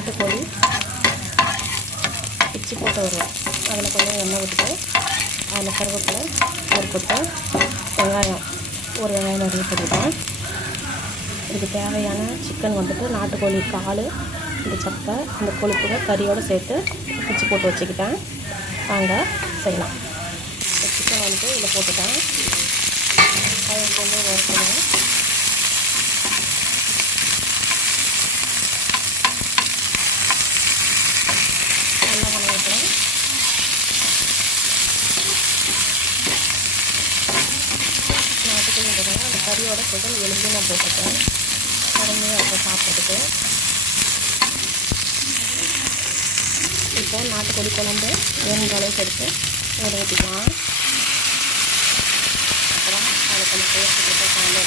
நாட்டுக்கோழி. பிச்சு போட்டு வருவோம். அதில் கொஞ்சம் எண்ணெய் விட்டுட்டு அதில் கருவேப்பிலை ஒரு கொட்டை வெங்காயம். ஒரு வெங்காயம் நிறைய போட்டுக்கிட்டேன். இதுக்கு தேவையான சிக்கன் வந்துட்டு நாட்டுக்கோழி கால் இந்த சப்பை இந்த கொழுப்புக கறியோடு சேர்த்து பிச்சு போட்டு வச்சுக்கிட்டேன். வாங்க செய்யலாம். இந்த சிக்கன் வந்துட்டு இதில் போட்டுட்டேன். அது கொஞ்சம் வறுக்கணும் நல்லா வணங்கிட்டேன் அந்த கறியோட சேர்த்து எலும்பு நான் போட்டுட்டேன். உடனே இருக்கும் சாப்பிட்றதுக்கு. இப்போ நாட்டுக்கோழி குழம்பு வேணுங்கிற அளவுக்கு எடுத்து ஊற ஊற்றிக்கலாம் அப்புறம் அதை கொஞ்சம் டேஸ்ட் கொடுத்து சாப்பிட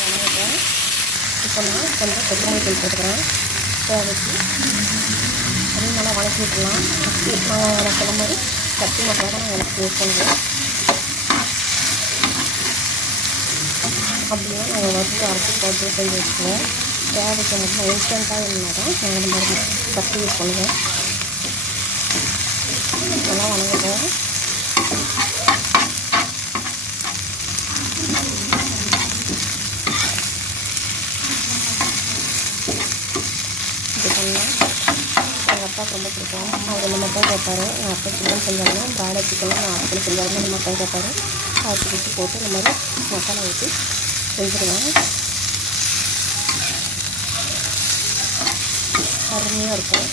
வணங்கிட்டேன். இப்போ நான் கொஞ்சம் கொத்தமல்லி தூள் போட்டுக்கிறேன். தேவைக்கு அதையும் நல்லா வணக்கி விட்டுலாம் நாங்கள் எனக்கு சொல்லும் மாதிரி சட்டி மசாலா தான் நாங்கள் எனக்கு யூஸ் பண்ணுவோம் அப்படின்னா நாங்கள் வறுத்து அரைச்சி போட்டு செஞ்சு வச்சுக்குவோம் தேவைக்கு மட்டும் இன்ஸ்டண்ட்டாக இருந்தால் தான் நாங்கள் இந்த மாதிரி சட்டி யூஸ் பண்ணுவோம் நல்லா வணங்கட்டும் இது பண்ணலாம். அப்பாவுக்கு ரொம்ப பிடிக்கும். அவர் இந்த மட்டும் கேட்பார் நான் அப்போ சிக்கன் செஞ்சாலும் பிராய்லர் சிக்கனும் நான் அப்படி செஞ்சாலும் இந்த மட்டும் கேட்பார் அரைச்சி பிடிச்சி போட்டு இந்த மாதிரி மசாலா ஊற்றி செஞ்சுருவேன். அருமையாக இருக்கும்.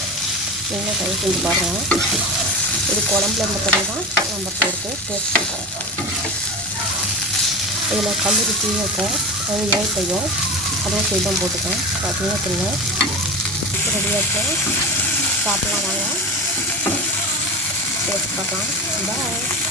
நீங்களும் கை செஞ்சு பாருங்கள் இது குழம்புல இருந்த கறி தான். நம்ம போட்டு டேஸ்ட் இருக்கும் இதில் கல் ருச்சியும் இருக்கும். அது ஏற்கையும் அதுவும் செய்தான் போட்டுக்கேன் பார்த்தீங்கன்னா தெரியும் ரெடியாக இருக்கும் சாப்பிட்லாம் வாங்க. டேஸ்ட் பார்க்கலாம். பாய்